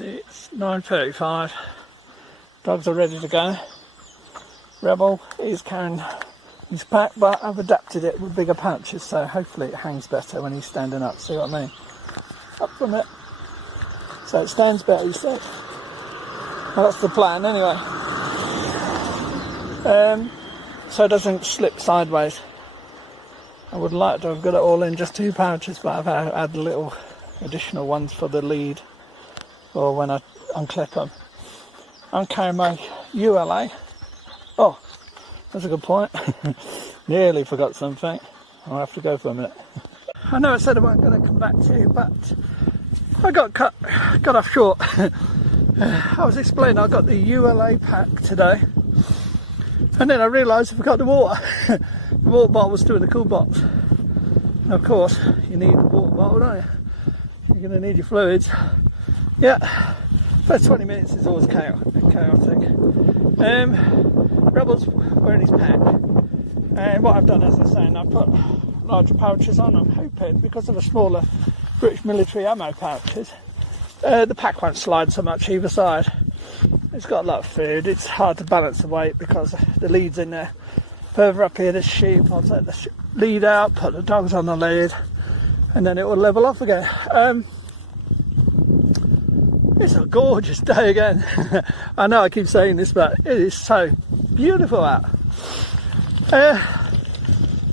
It's 9:35. Dogs are ready to go. Rebel is carrying his pack, but I've adapted it with bigger pouches, so hopefully it hangs better when he's standing up. See what I mean? Up from it. So it stands better, you see. Well, that's the plan anyway. So it doesn't slip sideways. I would like to have got it all in just 2 pouches, but I've had little additional ones for the lead or when I unclip them. I'm carrying my ULA. Oh, that's a good point. Nearly forgot something. I'll have to go for a minute. I know I said I wasn't going to come back to you, but I got off short. I was explaining I got the ULA pack today, and then I realised I forgot the water. The water bottle was still in the cool box. And of course, you need the water bottle, don't you? You're going to need your fluids. Yeah, first 20 minutes is always chaotic. Rebel's wearing his pack, and what I've done, as I was saying, I've put larger pouches on. I'm hoping, because of the smaller British military ammo pouches, the pack won't slide so much either side. It's got a lot of food. It's hard to balance the weight because the lead's in there. Further up here, there's sheep. I'll take the lead out, put the dogs on the lead, and then it will level off again. It's a gorgeous day again. I know I keep saying this, but it is so beautiful out. As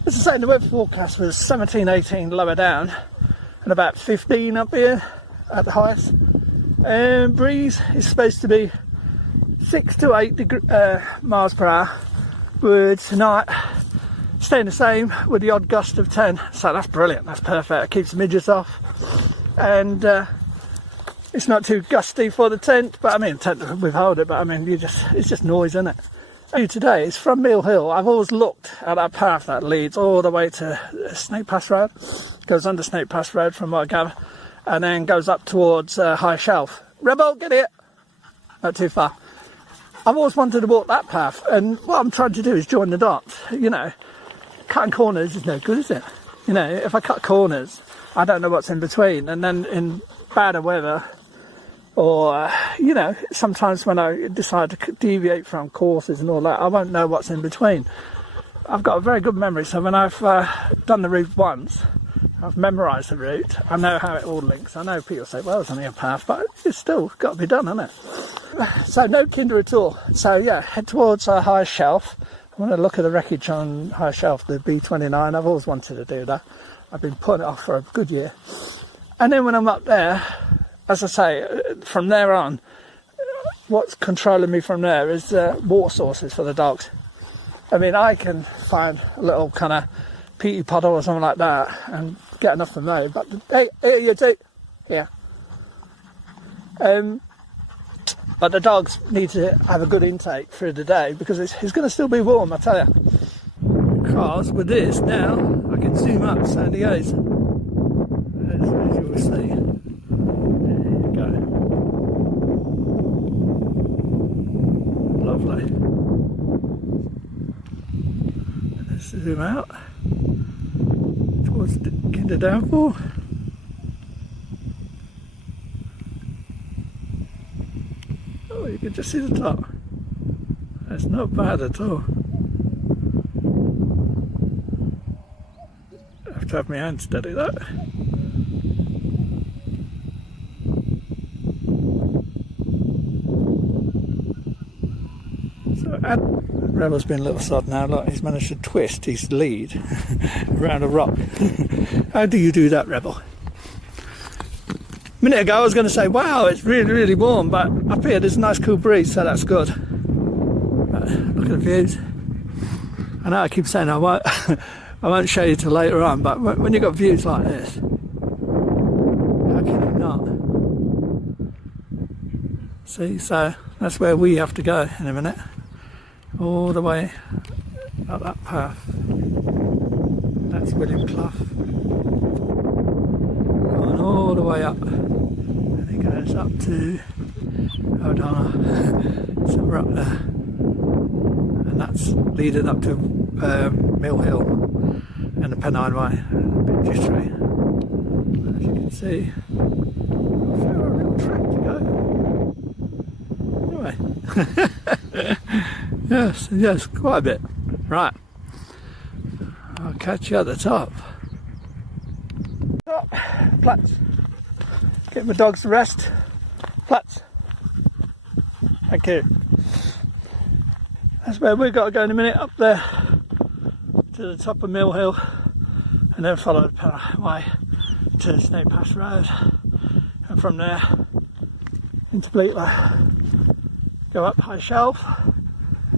I say, the weather forecast was 17, 18 lower down, and about 15 up here at the highest. Breeze is supposed to be 6 to 8 miles per hour, with tonight staying the same with the odd gust of 10. So that's brilliant, that's perfect. It keeps the midges off, and it's not too gusty for the tent, but I mean, tent withhold it, but I mean, it's just noise, isn't it? Today is from Mill Hill. I've always looked at that path that leads all the way to Snake Pass Road, goes under Snake Pass Road from what I gather, and then goes up towards High Shelf. Rebel, get here! Not too far. I've always wanted to walk that path, and what I'm trying to do is join the dots. You know, cutting corners is no good, is it? You know, if I cut corners, I don't know what's in between, and then in bad weather, or, you know, sometimes when I decide to deviate from courses and all that, I won't know what's in between. I've got a very good memory, so when I've done the route once, I've memorised the route, I know how it all links. I know people say, well, it's only a path, but it's still got to be done, hasn't it? So no kinder at all. So yeah, head towards High Shelf. I want to look at the wreckage on High Shelf, the B29. I've always wanted to do that. I've been putting it off for a good year. And then when I'm up there, as I say, from there on, what's controlling me from there is water sources for the dogs. I mean, I can find a little kind of peaty puddle or something like that and get enough from there, but hey, here you two, here. But the dogs need to have a good intake through the day, because it's going to still be warm, I tell you. Because with this now, I can zoom up Sandy O's, as you will see. There you go. Lovely. Let's zoom out towards the Kinder Downfall. Oh, you can just see the top. That's not bad at all. I have to have my hand steady that. So Rebel's been a little sod now. Look, he's managed to twist his lead around a rock. How do you do that, Rebel? A minute ago I was going to say, wow, it's really, really warm, but up here there's a nice cool breeze, so that's good. Look at the views. I know I keep saying I won't show you till later on, but when you've got views like this, how can you not? See, so that's where we have to go in a minute. All the way up that path. That's William Clough. Going all the way up. And it goes up to O'Donnell. So we're up there. And that's leading up to Mill Hill and the Pennine Way. A bit jittery. As you can see, a fair little track to go. Yes, quite a bit. Right, I'll catch you at the top. Top, plats. Get my dogs to rest. Plats. Thank you. That's where we've got to go in a minute, up there to the top of Mill Hill, and then follow the pathway to the Snake Pass Road, and from there into Bleaklow. Go up High Shelf.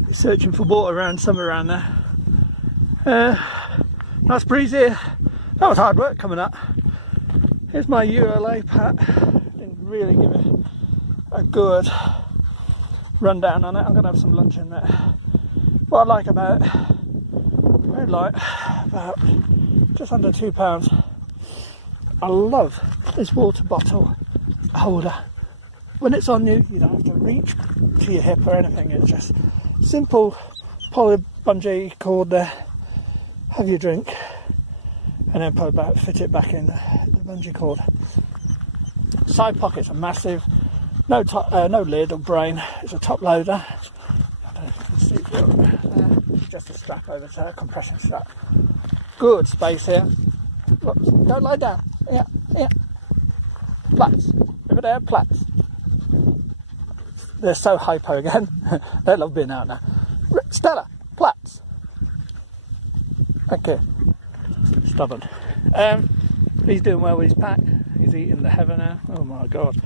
You're searching for water around somewhere around there. Nice breeze here. That was hard work coming up. Here's my ULA pack. Didn't really give it a good rundown on it. I'm going to have some lunch in there. What I like about it, very light, about just under £2. I love this water bottle holder. When it's on you, you don't have to reach to your hip or anything. It's just simple poly bungee cord there. Have your drink, and then fit it back in the bungee cord. Side pockets are massive. No lid or brain. It's a top loader. I don't know if you can see it. Just a strap over to a compression strap. Good space here. Look, don't lie down. Yeah. Plats. Over there, plats. They're so hypo again. They love being out now. Stella, plats. Okay. Stubborn. He's doing well with his pack. He's eating the heather now. Oh my god.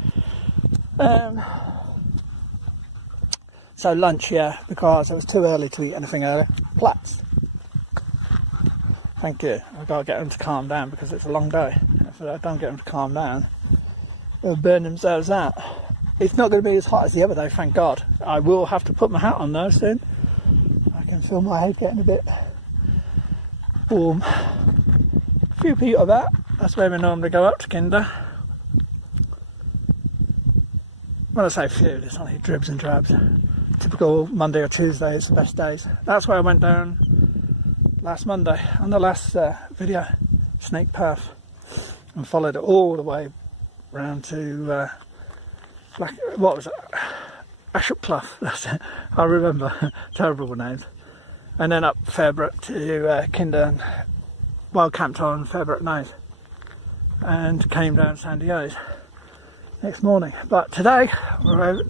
So lunch, yeah, because it was too early to eat anything earlier. Plats. Thank you. I've got to get them to calm down because it's a long day. If I don't get them to calm down, they'll burn themselves out. It's not going to be as hot as the other day, thank God. I will have to put my hat on though soon. I can feel my head getting a bit warm. A few people about. That's where we normally go up to Kinder. When I say few, it's only dribs and drabs. Typical Monday or Tuesday is the best days. That's where I went down last Monday on the last video, Snake Path, and followed it all the way round to what was it? Fairbrook Clough. That's it. I remember. Terrible names. And then up Fairbrook to Kinder, and camped on Fairbrook Naze, and came down Sandy O's next morning. But today,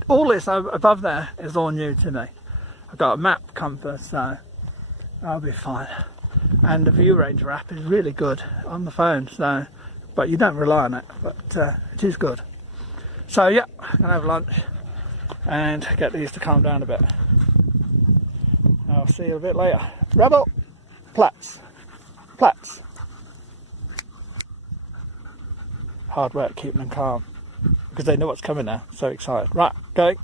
all this above there is all new to me. I've got a map compass, so I'll be fine. And the View Ranger app is really good on the phone, so but you don't rely on it, but it is good. So yeah, I'm gonna have lunch and get these to calm down a bit. I'll see you a bit later. Rebel, plats. Hard work keeping them calm because they know what's coming now. So excited. Right, going.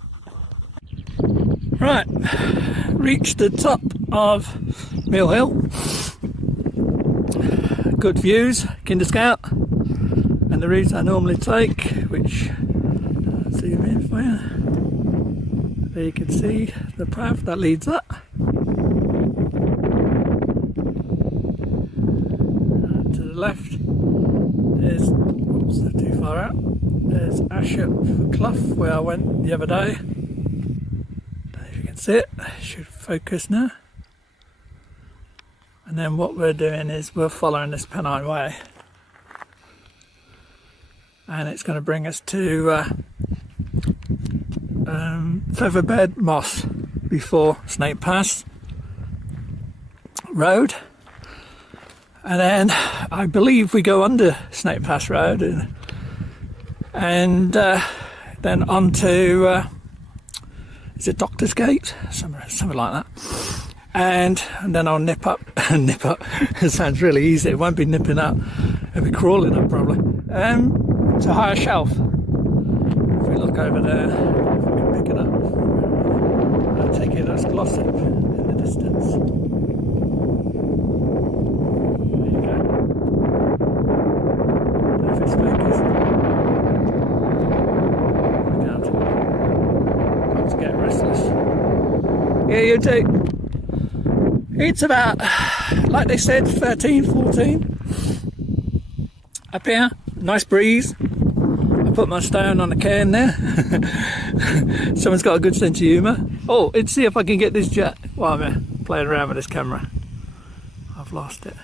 Right, reached the top of Mill Hill. Good views, Kinder Scout, and the route I normally take, which I'll zoom in for you. There you can see the path that leads up. To the left, there's, oops, too far out. There's Hayfield Clough where I went the other day. Don't know if you can see it. Should focus now. And then what we're doing is we're following this Pennine Way, and it's going to bring us to Featherbed Moss before Snake Pass Road, and then I believe we go under Snake Pass Road and then onto is it Doctor's Gate, something like that. And then I'll nip up. It sounds really easy. It won't be nipping up. It'll be crawling up probably. To Higher Shelf. If we look over there, if we can pick it up. I'll take it as Glossop in the distance. There you go. If it's focused. I can't. Got to get restless. Yeah, you do. It's about, like they said, 13, 14 up here. Nice breeze. I put put my stone on the cairn there. Someone's got a good sense of humour. Oh, let's see if I can get this jet while I'm playing around with this camera. I've lost it.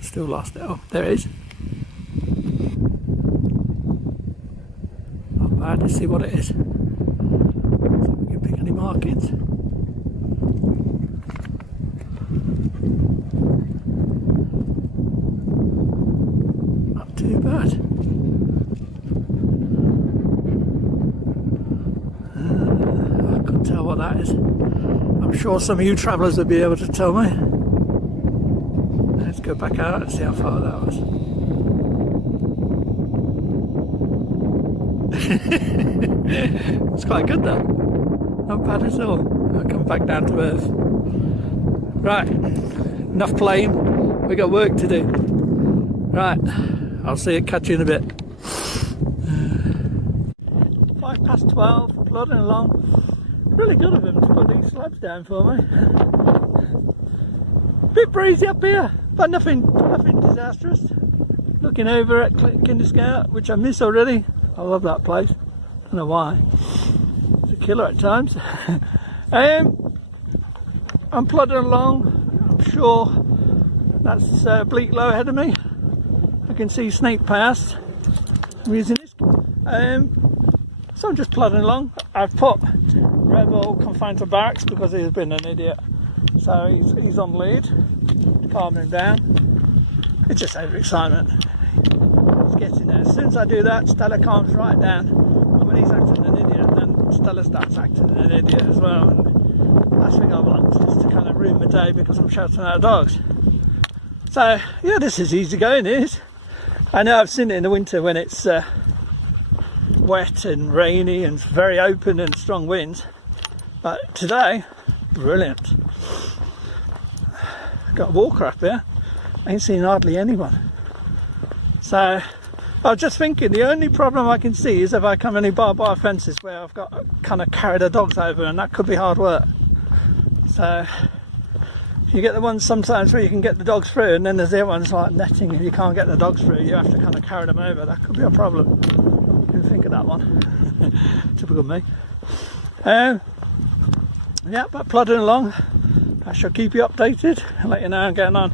Still lost it. Oh, there it is. Not bad. Let's see what it is. See if we can pick any markings. Not too bad. I couldn't tell what that is. I'm sure some of you travellers would be able to tell me. Let's go back out and see how far that was. It's quite good though. Not bad at all. I'll come back down to earth. Right, enough playing. We got work to do. Right, I'll see you, catch you in a bit. 12, plodding along. Really good of him to put these slabs down for me. Bit breezy up here, but nothing disastrous. Looking over at Kinder Scout, which I miss already. I love that place. Don't know why. It's a killer at times. I'm plodding along. I'm sure that's Bleak Low ahead of me. I can see Snake Pass. I'm using this. So I'm just plodding along. I've put Rebel confined to barracks because he's been an idiot. So he's on lead to calm him down. It's just overexcitement. He's getting there. As soon as I do that, Stella calms right down. And when he's acting an idiot, then Stella starts acting an idiot as well. And last thing I want is to kind of ruin my day because I'm shouting at dogs. So yeah, this is easy going. It is. I know I've seen it in the winter when it's wet and rainy and very open and strong winds, but today, brilliant. Got a walker up here. I ain't seen hardly anyone. So I was just thinking the only problem I can see is if I come any barbed wire fences where I've got to kind of carry the dogs over, and that could be hard work. So you get the ones sometimes where you can get the dogs through, and then there's the other ones like netting and you can't get the dogs through. You have to kind of carry them over. That could be a problem. Didn't think of that one. Typical me. Yeah, but plodding along. I shall keep you updated and let you know I'm getting on.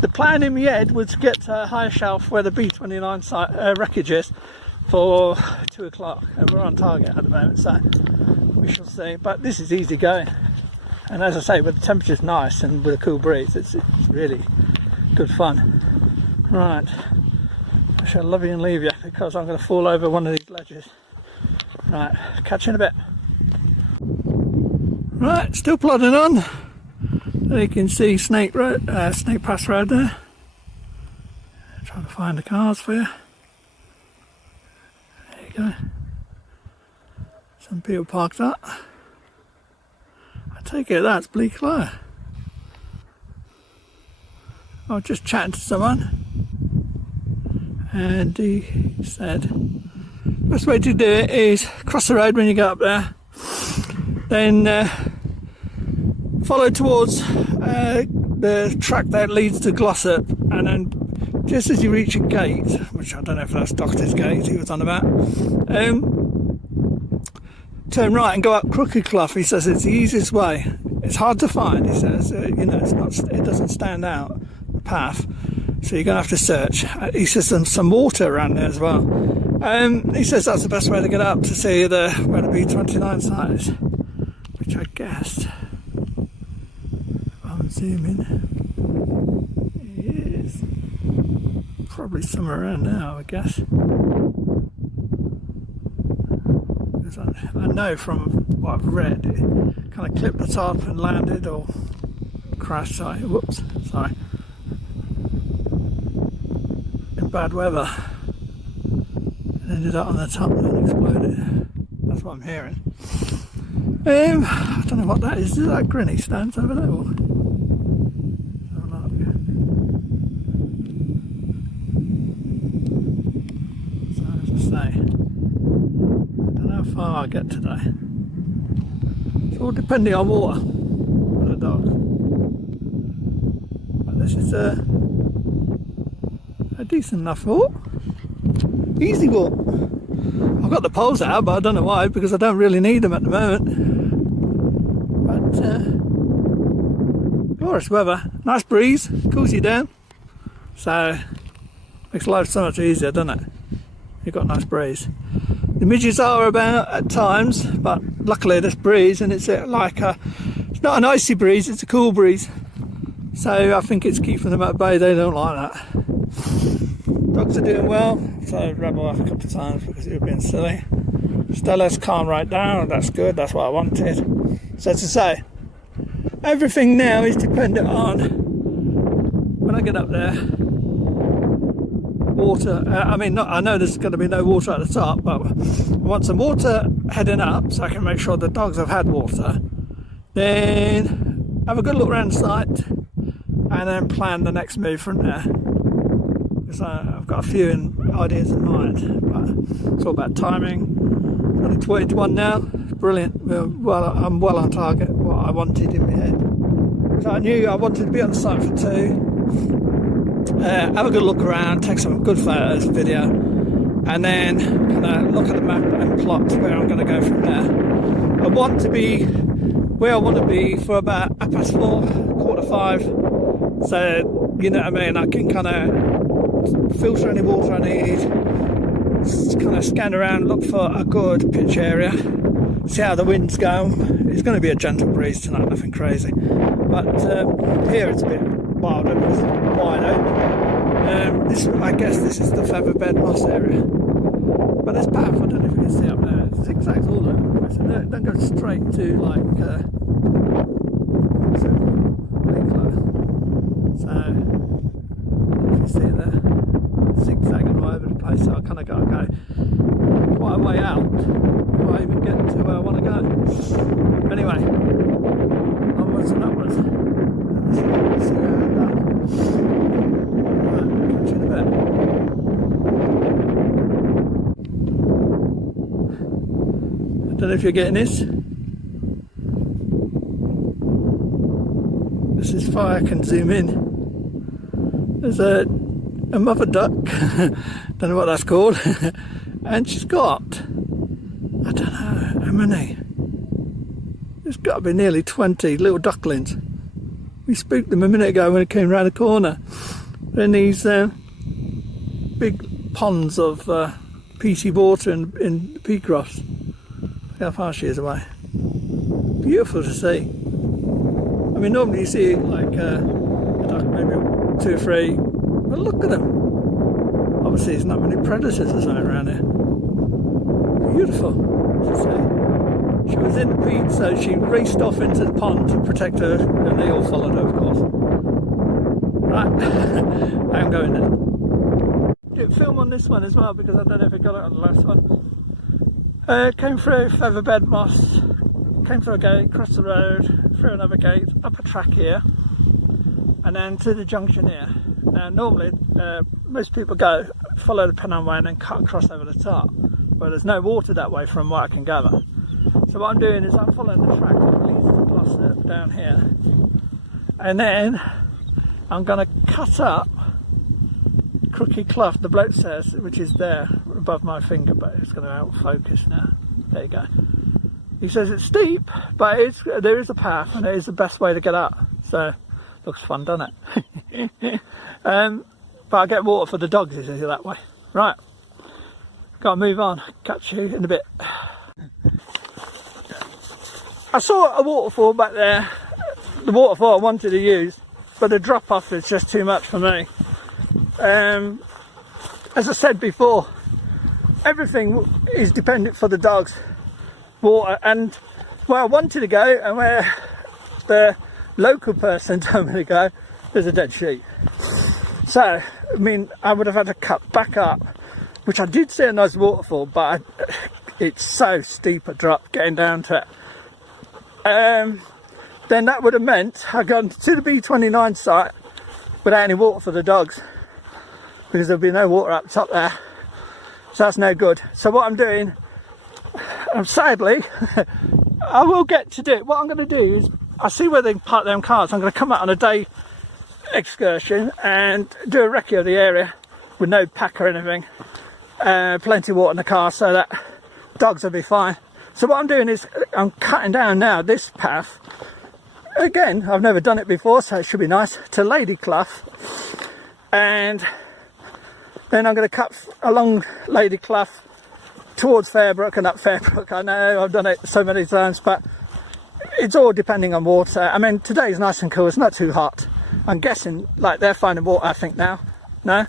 The plan in my head was to get to a higher shelf where the B29 site, wreckage is for 2 o'clock, and we're on target at the moment, so we shall see. But this is easy going, and as I say, with the temperature's nice and with a cool breeze, it's really good fun. Right, I shall love you and leave you because I'm going to fall over one of these ledges. Right, catch you in a bit. Right, still plodding on. There you can see Snake Pass Road there. Trying to find the cars for you. There you go. Some people parked up. I take it that's Bleak Clough. I was just chatting to someone, and he said best way to do it is cross the road when you go up there, then follow towards the track that leads to Glossop, and then just as you reach a gate, which I don't know if that's Doctor's Gate he was on about, turn right and go up Crooked Clough. He says it's the easiest way. It's hard to find. He says you know, it doesn't stand out the path, so you're gonna have to search. He says there's some water around there as well. He says that's the best way to get up to see where the B29 site is, which I guessed. I'm zooming. It is probably somewhere around now, I guess. Because I know from what I've read, it kind of clipped the top and landed or crashed. Sorry, whoops, sorry. In bad weather. And ended up on the top and then exploded. That's what I'm hearing. I don't know what that is. Is that Granny stands over there? Or? So as I say, I don't know how far I get today. It's all depending on water for the dog. But this is a decent enough walk. Easy walk. I've got the poles out, but I don't know why, because I don't really need them at the moment. But glorious weather, nice breeze, cools you down, so makes life so much easier, doesn't it? You've got a nice breeze. The midges are about at times, but luckily this breeze, and it's like it's not an icy breeze, it's a cool breeze. So I think it's keeping them at bay. They don't like that. Dogs are doing well, so I rebel off a couple of times because it was being silly. Stella's calmed right down, that's good, that's what I wanted. So to say, everything now is dependent on when I get up there. Water, I know there's going to be no water at the top, but I want some water heading up so I can make sure the dogs have had water. Then have a good look around the site and then plan the next move from there. Because I've got a few ideas in mind, but it's all about timing. Only 20 to 1 now, brilliant. Well, I'm well on target, what I wanted in my head. Because I knew I wanted to be on the site for 2. Have a good look around, take some good photos, video, and then kind of look at the map and plot where I'm going to go from there. I want to be where I want to be for about 4:30, 4:45. So, you know what I mean, I can kind of filter any water I need, kind of scan around, look for a good pitch area, see how the wind's going. It's going to be a gentle breeze tonight, nothing crazy. But here it's a bit wilder because it's wide open. I guess this is the feather bed moss area. But there's path, I don't know if you can see up there, it zigzags all over the place. It don't go straight to like Crooked Clough. So, I don't know if you see it there, zigzagging all over the place, so I kind of got to go quite a way out before I even get to where I want to go. Anyway, onwards and upwards. See how that. Right, catch you in a bit. I don't know if you're getting this. This is far I can zoom in. There's a mother duck, don't know what that's called, and she's got, I don't know how many, there's got to be nearly 20 little ducklings. We spooked them a minute ago when it came round the corner. They're in these big ponds of peaty water in Peacross. Look how far she is away. Beautiful to see. I mean, normally you see like a duck, maybe 2 or 3, but look at them. Obviously there's not many predators or something around here. Beautiful to see. She was in the peat, so she raced off into the pond to protect her, and they all followed her, of course. Right, I am going now. Did film on this one as well, because I don't know if I got it on the last one. Came through featherbed moss, came through a gate, crossed the road, through another gate, up a track here, and then to the junction here. Now normally, most people follow the Pennine Way and then cut across over the top, but there's no water that way from what I can gather. So what I'm doing is I'm following the track that leads to Gloucester down here, and then I'm going to cut up Crooked Clough, the bloke says, which is there above my finger, but it's going to out focus now. There you go. He says it's steep, but there is a path and it is the best way to get up. So looks fun, doesn't it? But I get water for the dogs, he says, that way. Right, gotta move on. Catch you in a bit. I saw a waterfall back there, the waterfall I wanted to use, but the drop off is just too much for me. As I said before, everything is dependent for the dogs. Water, and where I wanted to go and where the local person told me to go, there's a dead sheep. So, I mean, I would have had to cut back up, which I did see a nice waterfall, but it's so steep a drop getting down to it. Then that would have meant I'd gone to the B29 site without any water for the dogs, because there'll be no water up top there, so that's no good. So what I'm doing, sadly, I will get to do it. What I'm going to do is, I see where they can park them cars. I'm going to come out on a day excursion and do a recce of the area with no pack or anything, plenty of water in the car, so that dogs will be fine. So what I'm doing is I'm cutting down now this path. Again, I've never done it before, so it should be nice, to Lady Clough. And then I'm going to cut along Lady Clough towards Fairbrook and up Fairbrook. I know I've done it so many times, but it's all depending on water. I mean, today's nice and cool, it's not too hot. I'm guessing like they're finding water, I think now. No?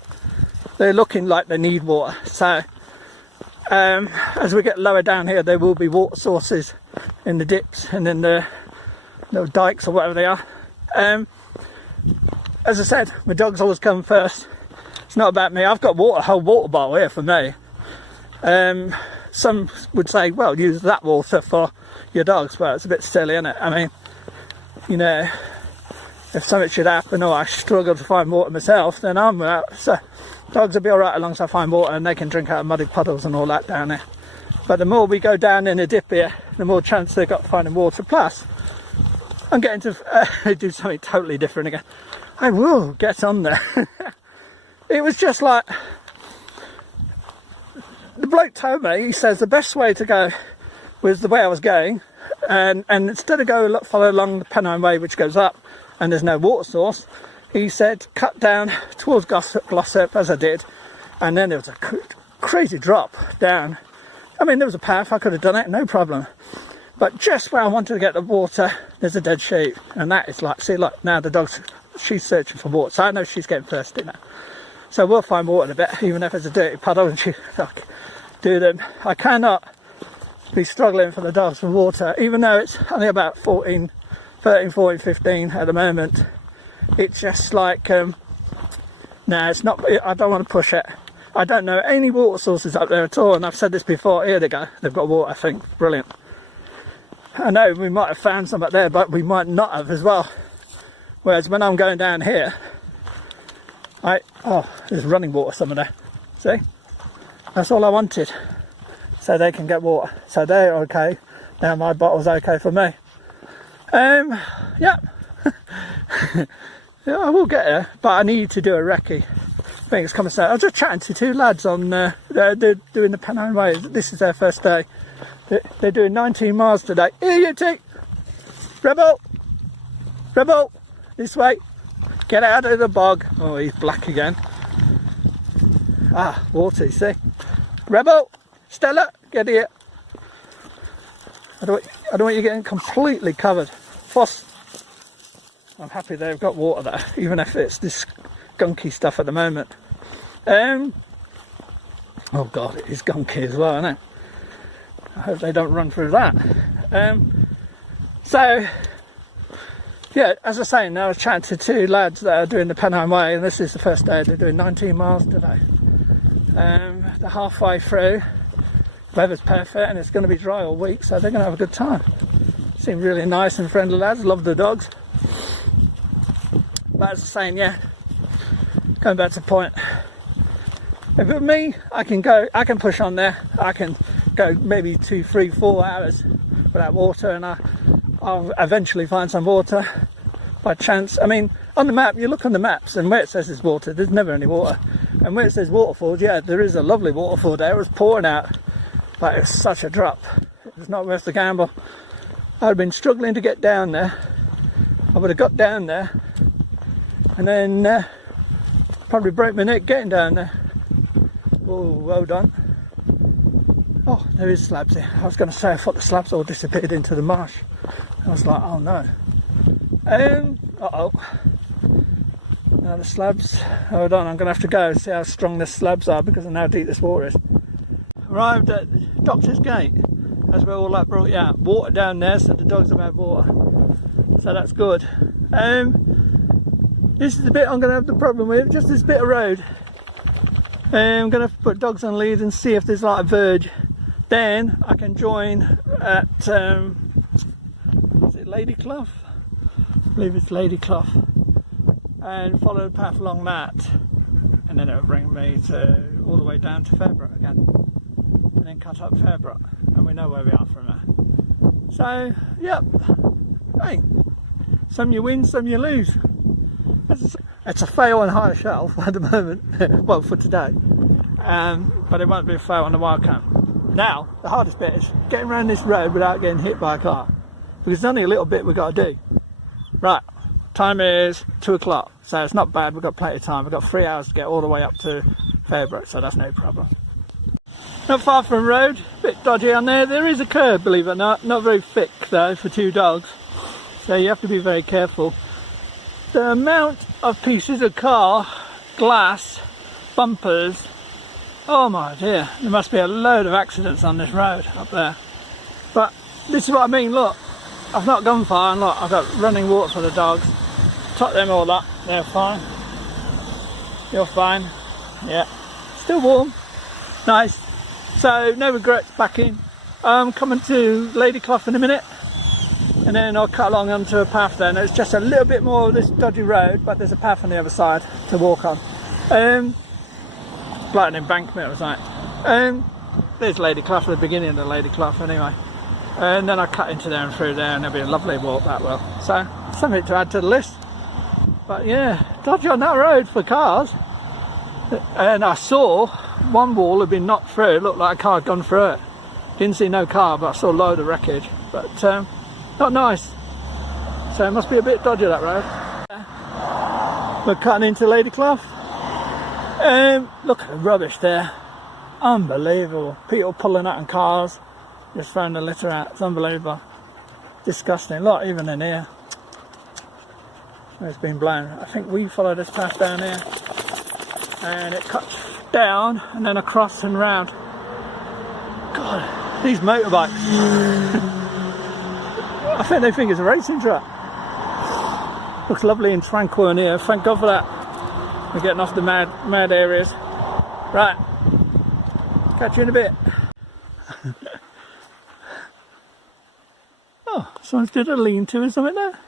They're looking like they need water. So as we get lower down here, there will be water sources in the dips and in the little dikes or whatever they are. As I said, my dogs always come first. It's not about me. I've got a whole water bottle here for me. Some would say, well, use that water for your dogs. Well, it's a bit silly, isn't it? I mean, you know, if something should happen or I struggle to find water myself, then I'm out. So dogs will be all right as long as I find water and they can drink out of muddy puddles and all that down there. But the more we go down in a dip here, the more chance they've got finding water. Plus, I'm getting to do something totally different again. I will get on there. It was just like, the bloke told me, he says the best way to go was the way I was going, and instead of follow along the Pennine Way, which goes up and there's no water source, he said cut down towards Glossop as I did, and then there was a crazy drop down. I mean, there was a path, I could have done it, no problem. But just where I wanted to get the water, there's a dead sheep, and that is like, see, look, now the dog's, she's searching for water, so I know she's getting thirsty now. So we'll find water in a bit, even if it's a dirty puddle, and she do them. I cannot be struggling for the dogs for water, even though it's only about 13, 14, 15 at the moment. It's just like, nah, it's not, I don't want to push it. I don't know any water sources up there at all, and I've said this before. Here they go, they've got water, I think. Brilliant. I know we might have found some up there, but we might not have as well. Whereas when I'm going down here, oh, there's running water some of there. See? That's all I wanted. So they can get water. So they're okay. Now my bottle's okay for me. Yeah. Yeah, I will get there, but I need to do a recce. I think it's coming soon. I was just chatting to two lads on, they're doing the Pennine Way. This is their first day. They're doing 19 miles today. Here you take. Rebel. Rebel. This way. Get out of the bog. Oh, he's black again. Ah, water, you see. Rebel. Stella, get here. I don't want you getting completely covered. Foss. I'm happy they've got water there, even if it's this gunky stuff at the moment. Oh God, it is gunky as well, isn't it? I hope they don't run through that. So, yeah, as I was saying, I was chatting to two lads that are doing the Pennine Way, and this is the first day. They're doing 19 miles today. They're halfway through. Weather's perfect, and it's going to be dry all week, so they're going to have a good time. Seem really nice and friendly lads. Love the dogs. But as I was saying, yeah, going back to the point. If it were me, I can push on there. I can go maybe 2, 3, 4 hours without water, and I'll eventually find some water by chance. I mean, on the map, you look on the maps, and where it says there's water, there's never any water. And where it says waterfalls, yeah, there is a lovely waterfall there. It was pouring out, but it was such a drop. It was not worth the gamble. I'd have been struggling to get down there. I would have got down there, and then probably broke my neck getting down there. Oh, well done. Oh, there is slabs here. I was going to say I thought the slabs all disappeared into the marsh. I was like, oh no. Uh-oh. Now the slabs, hold on, I'm going to have to go see how strong the slabs are because of how deep this water is. Arrived at Doctor's Gate, as we're all up, brought out water down there, so the dogs have had water. So that's good. This is the bit I'm going to have the problem with, just this bit of road. I'm going to have to put dogs on lead and see if there's like a verge. Then I can join at, is it Lady Clough? I believe it's Lady Clough. And follow the path along that. And then it'll bring me to all the way down to Fairbrook again. And then cut up Fairbrook. And we know where we are from there. So, yep. Hey, some you win, some you lose. It's a fail on higher shelf at the moment, well for today, but it won't be a fail on the wildcat. Now, the hardest bit is getting around this road without getting hit by a car. Because there's only a little bit we've got to do. Right, time is 2 o'clock, so it's not bad, we've got plenty of time. We've got 3 hours to get all the way up to Fairbrook, so that's no problem. Not far from the road, a bit dodgy on there. There is a curb, believe it or not very thick though for 2 dogs. So you have to be very careful. The amount of pieces of car, glass, bumpers, oh my dear, there must be a load of accidents on this road up there. But this is what I mean, look, I've not gone far, and look, I've got running water for the dogs. Top them all up, they're fine. You're fine, yeah. Still warm, nice. So no regrets, back in. I'm coming to Lady Clough in a minute, and then I'll cut along onto a path then. It's just a little bit more of this dodgy road, but there's a path on the other side to walk on. Like an embankment or something. There's Lady Clough at the beginning of the Lady Clough anyway. And then I cut into there and through there, and there'll be a lovely walk that way. So, something to add to the list. But yeah, dodgy on that road for cars. And I saw one wall had been knocked through, it looked like a car had gone through it. Didn't see no car, but I saw a load of wreckage. But not nice. So it must be a bit dodgy that road. We're cutting into Lady Clough. Look at the rubbish there. Unbelievable. People pulling out in cars, just throwing the litter out. It's unbelievable. Disgusting. Look, even in here. It's been blown. I think we follow this path down here. And it cuts down and then across and round. God, these motorbikes. I think they think it's a racing track. Looks lovely and tranquil in here. Thank God for that. We're getting off the mad areas. Right. Catch you in a bit. Oh, someone's did a lean-to or something there.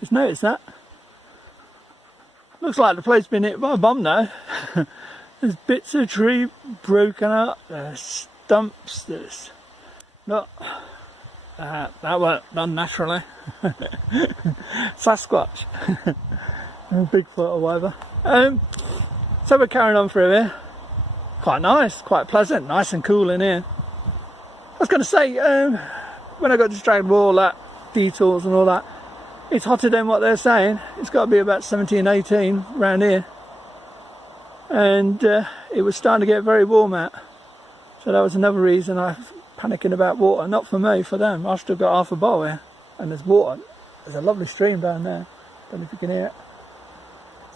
Just noticed that. Looks like the place has been hit by a bomb now. There's bits of tree broken up, there's stumps, there's... Look, that weren't done naturally. Sasquatch. Bigfoot or whatever. So we're carrying on through here. Quite nice, quite pleasant, nice and cool in here. I was going to say, when I got distracted with all that, detours and all that, it's hotter than what they're saying. It's got to be about 17, 18 around here. And it was starting to get very warm out. So that was another reason I was panicking about water. Not for me, for them. I've still got half a bottle here. And there's water. There's a lovely stream down there. Don't know if you can hear it.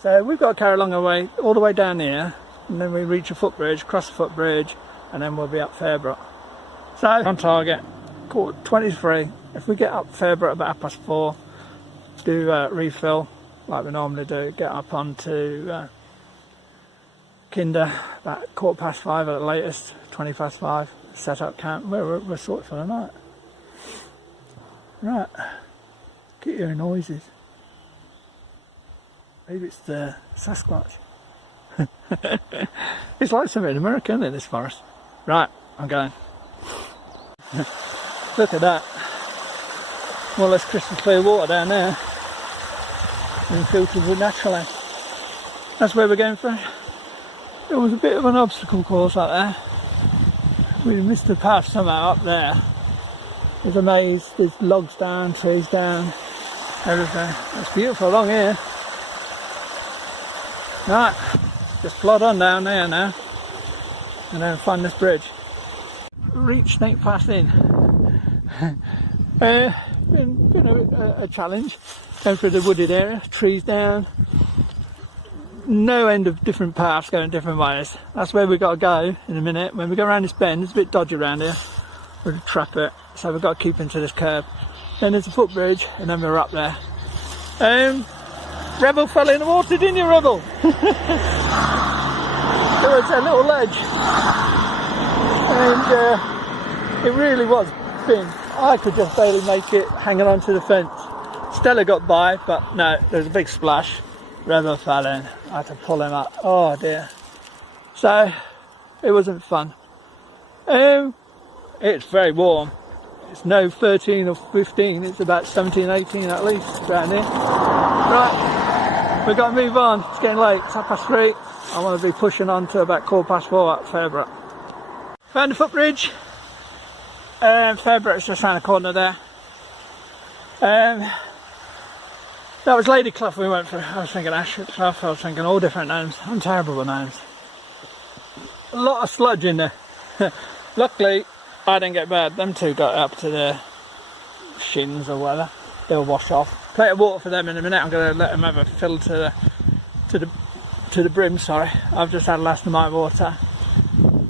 So we've got to carry along our way, all the way down here. And then we reach a footbridge, cross the footbridge, and then we'll be up Fairbrook. So, on target, 23. If we get up Fairbrook about 4:30, do refill like we normally do, get up onto Kinder about 5:15 at the latest, 5:20, set up camp. We're sorted for the night. Right, keep hearing noises. Maybe it's the Sasquatch. It's like something in America, isn't it, this forest? Right, I'm going. Look at that. More or less crystal clear water down there. And filtered it naturally. That's where we're going for. There was a bit of an obstacle course out there. We missed the path somehow up there. There's a maze, there's logs down, trees down, everything. It's beautiful along here. Right, just plod on down there now. And then find this bridge. Reach Snake Pass in. Been a challenge. Going through the wooded area, trees down, no end of different paths going different ways. That's where we've got to go in a minute. When we go around this bend, it's a bit dodgy around here. We'll trap it, so we've got to keep into this curb. Then there's a footbridge, and then we're up there. Rebel fell in the water, didn't you, Rebel? There was a little ledge, and it really was thin. I could just barely make it hanging onto the fence. Stella got by, but no, there was a big splash. Rebel fell in. I had to pull him up. Oh dear. So, it wasn't fun. It's very warm. It's no 13 or 15, it's about 17, 18 at least around here. Right, we've got to move on. It's getting late, it's 3:30. I want to be pushing on to about 4:15 at Fairbrook. Found the footbridge. Fairbrook's just around the corner there. That was Lady Clough we went for. I was thinking Ashford Clough, I was thinking all different names. I'm terrible with names. A lot of sludge in there. Luckily, I didn't get bad. Them two got up to their shins or whatever. They'll wash off. Plate of water for them in a minute. I'm going to let them have a fill to the brim. Sorry, I've just had a last night water.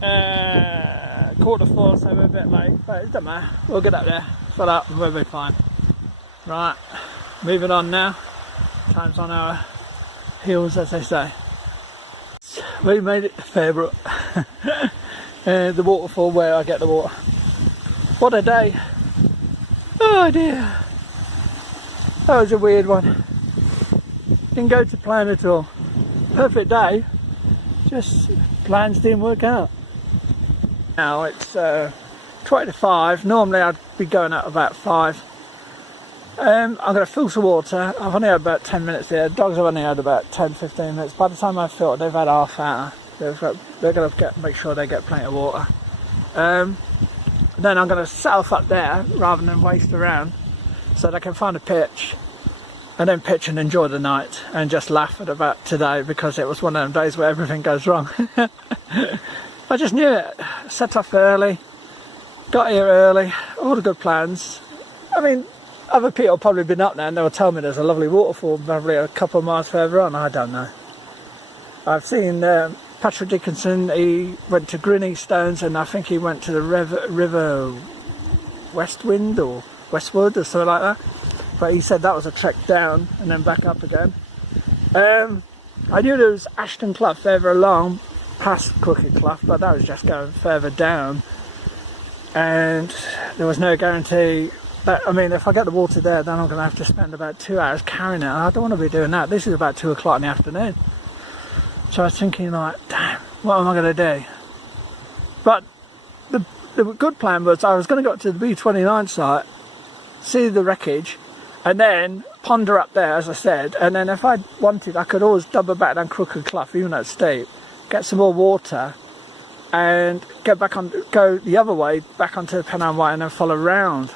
3:45, so we're a bit late, but it doesn't matter. We'll get up there, fill up, and we'll be fine. Right, moving on now. Time's on our heels, as they say. We made it to Fairbrook. The waterfall where I get the water. What a day. Oh dear. That was a weird one. Didn't go to plan at all. Perfect day. Just plans didn't work out. Now it's 20 to 5. Normally I'd be going out about 5. I'm going to filter water. I've only had about 10 minutes there. Dogs have only had about 10-15 minutes. By the time I've filtered, they've had half hour. They're going to make sure they get plenty of water. Then I'm going to set off up there rather than waste around, so that I can find a pitch and then pitch and enjoy the night and just laugh at about today, because it was one of them days where everything goes wrong. I just knew it. Set off early, got here early, all the good plans. I mean, other people have probably been up there and they'll tell me there's a lovely waterfall probably a couple of miles further on. I don't know. I've seen Patrick Dickinson, he went to Grinny Stones, and I think he went to the River Westwind or Westwood or something like that. But he said that was a trek down and then back up again. I knew there was Ashton Clough further along past Crooked Clough, but that was just going further down, and there was no guarantee that, I mean, if I get the water there, then I'm going to have to spend about 2 hours carrying it. I don't want to be doing that. This is about 2 o'clock in the afternoon. So I was thinking, like, damn, what am I going to do? But the good plan was I was going to go up to the B29 site, see the wreckage, and then ponder up there, as I said, and then if I wanted, I could always double back down Crooked Clough, even though it's steep, get some more water, and go the other way, back onto the Pennine Way, and then follow round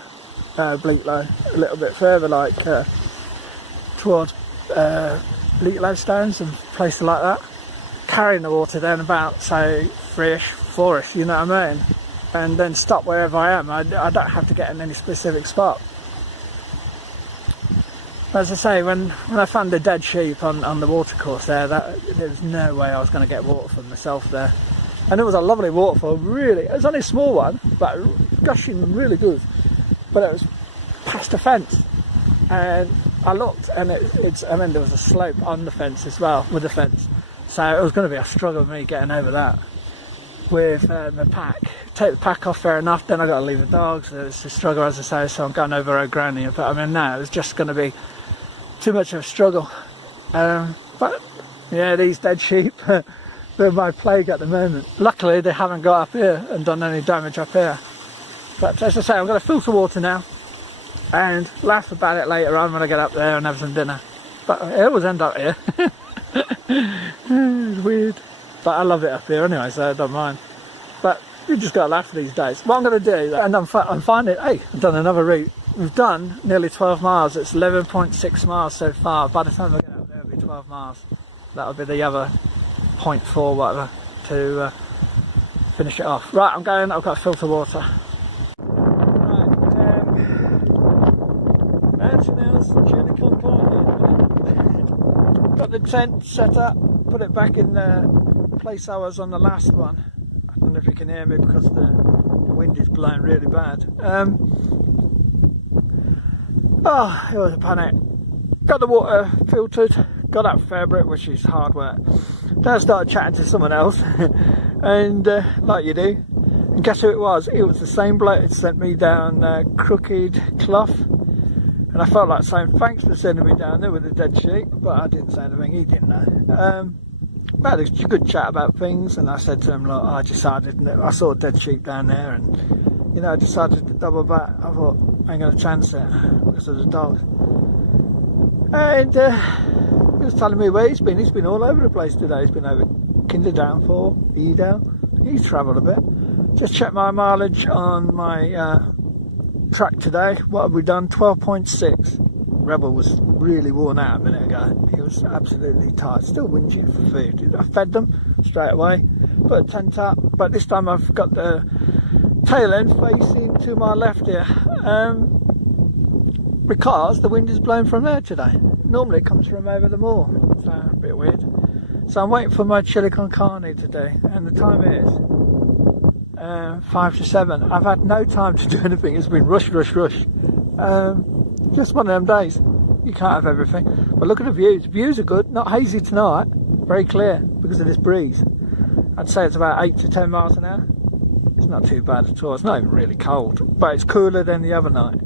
Bleaklow a little bit further, like towards Bleaklow Stones and places like that, carrying the water then about, say, 3ish, 4ish, you know what I mean, and then stop wherever I am. I don't have to get in any specific spot. As I say, when I found the dead sheep on the watercourse there, there's no way I was going to get water for myself there. And it was a lovely waterfall, really. It was only a small one, but gushing really good. But it was past a fence, and I looked, and I mean, there was a slope on the fence as well, with the fence. So it was going to be a struggle for me getting over that with my pack. Take the pack off, fair enough, then I got to leave the dogs. It was a struggle, as I say, so I'm going over road grounding. But I mean, no, it was just going to be too much of a struggle. But yeah, these dead sheep, they're my plague at the moment. Luckily they haven't got up here and done any damage up here. But as I say, I'm going to filter water now and laugh about it later on when I get up there and have some dinner. But it always end up here. It's weird, but I love it up here anyway, so I don't mind. But you just got to laugh these days. What I'm going to do, and I'm finding, hey, I've done another route. We've done nearly 12 miles. It's 11.6 miles so far. By the time I get up there, it'll be 12 miles. That'll be the other 0.4 whatever to finish it off. Right, I'm going. I've got to filter water. Right, Mountain Hills, Journey Compound. Got the tent set up. Put it back in the place I was on the last one. I don't know if you can hear me because the wind is blowing really bad. Oh, it was a panic. Got the water filtered, got up Fairbrook, which is hard work. Then I started chatting to someone else, and like you do, and guess who it was? It was the same bloke that sent me down Crooked Clough, and I felt like saying thanks for sending me down there with the dead sheep, but I didn't say anything, he didn't know. We had a good chat about things, and I said to him, look, I decided, I saw a dead sheep down there, and you know, I decided to double back. I thought, I ain't going to chance it because of the dog. And he was telling me where he's been. He's been all over the place today. He's been over Kinderdownfall, Edale. He's travelled a bit. Just check my mileage on my track today. What have we done? 12.6. Rebel was really worn out a minute ago. He was absolutely tired, still whinging for food. I fed them straight away, put a tent up, but this time I've got the tail end facing to my left here, because the wind is blowing from there today. Normally it comes from over the moor, so a bit weird. So I'm waiting for my chili con carne to do, and the time is 5 to 7. I've had no time to do anything. It's been rush. Just one of them days. You can't have everything. But look at the views. The views are good. Not hazy tonight. Very clear because of this breeze. I'd say it's about 8 to 10 miles an hour. It's not too bad at all. It's not even really cold, but it's cooler than the other night.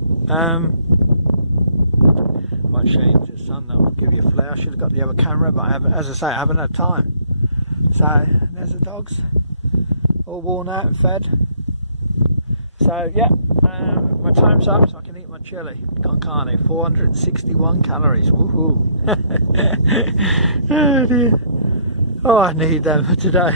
Might show you to the sun. That will give you a flare. I should have got the other camera, but I haven't. As I say, I haven't had time. So there's the dogs, all worn out and fed. So yeah, my time's up, so I can eat my chili con carne. 461 calories. Woohoo! Oh dear. Oh, I need them for today.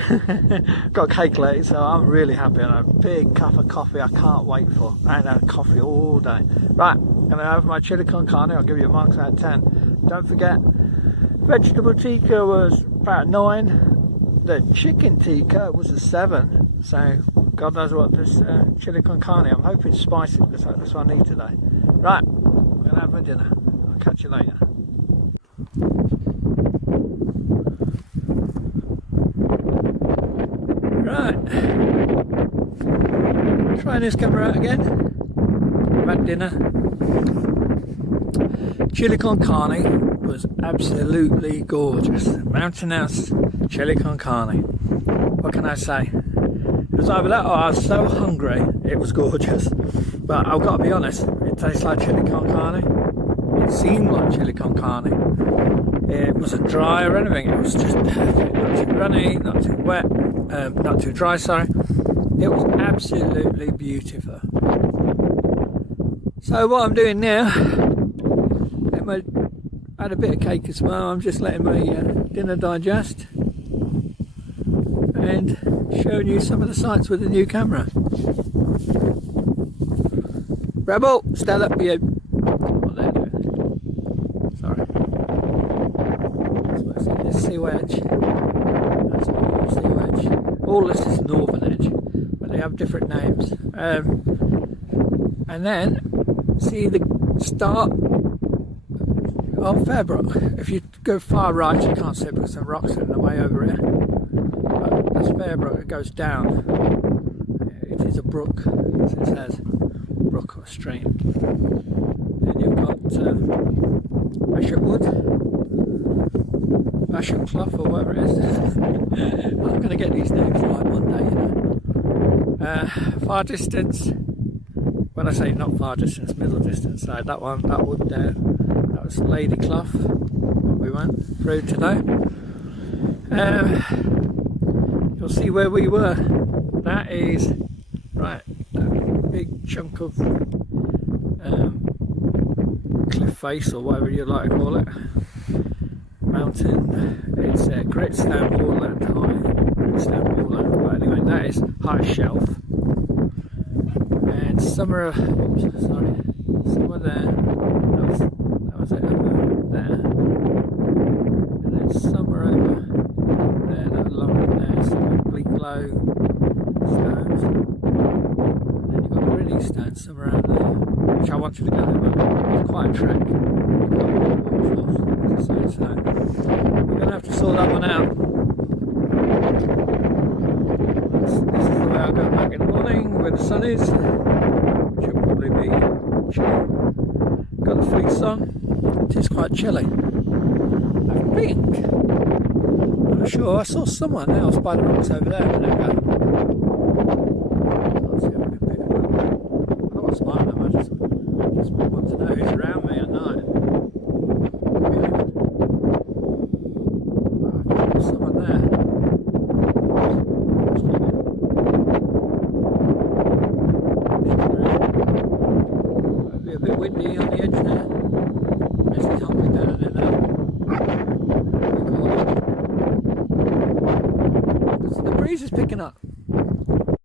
Got cake late, so I'm really happy, and a big cup of coffee I can't wait for. I ain't had coffee all day. Right, I'm gonna have my chili con carne. I'll give you a marks out of 10. Don't forget, vegetable tikka was about 9. The chicken tikka was a 7. So God knows what this chili con carne. I'm hoping it's spicy because that's what I need today. Right, I'm gonna have my dinner. I'll catch you later. Right, trying this camera out again. I've had dinner. Chili con carne was absolutely gorgeous. Mountain House chili con carne. What can I say? It was either that or I was so hungry. It was gorgeous. But I've got to be honest, it tastes like chili con carne. It seemed like chili con carne. It wasn't dry or anything. It was just perfect. Not too runny, not too wet. Not too dry, sorry. It was absolutely beautiful. So what I'm doing now, I had a bit of cake as well. I'm just letting my dinner digest and showing you some of the sights with the new camera. Rebel, stand up for you. What they're doing. Sorry. So it's this sea wedge. That's all sea wedge. All this is northern edge, but they have different names. And then see the start of Fairbrook. If you go far right, you can't see it because the rocks are in the way over here. But that's Fairbrook. It goes down. It is a brook, as it says, brook or stream. Then you've got Crooked Clough or whatever it is. I'm going to get these names right one day, you know. Far distance. When I say not far distance, middle distance side, that one, that would, that was Lady Clough, what we went through today. You'll see where we were. That is, right, that big chunk of cliff face or whatever you like to call it. Mountain, it's gritstone moorland, high gritstone moorland, but anyway, that is high shelf. And somewhere, oops, sorry, somewhere there, that was it over there, and then somewhere over there, that long there, some bleak low stones, and then you've got gritty stones somewhere around there, which I wanted to go over, it's quite a trek, so we're going to have to sort that one out. This is the way I'll go back in the morning where the sun is, which will probably be chilly. Got the fleece on, it is quite chilly. I think, I'm not sure, I saw someone else by the rocks over there a minute ago. Let's see if I can pick them up. I don't want to spy them, I just want to know who's around me at night. There's someone there. Might be a bit windy on the edge there.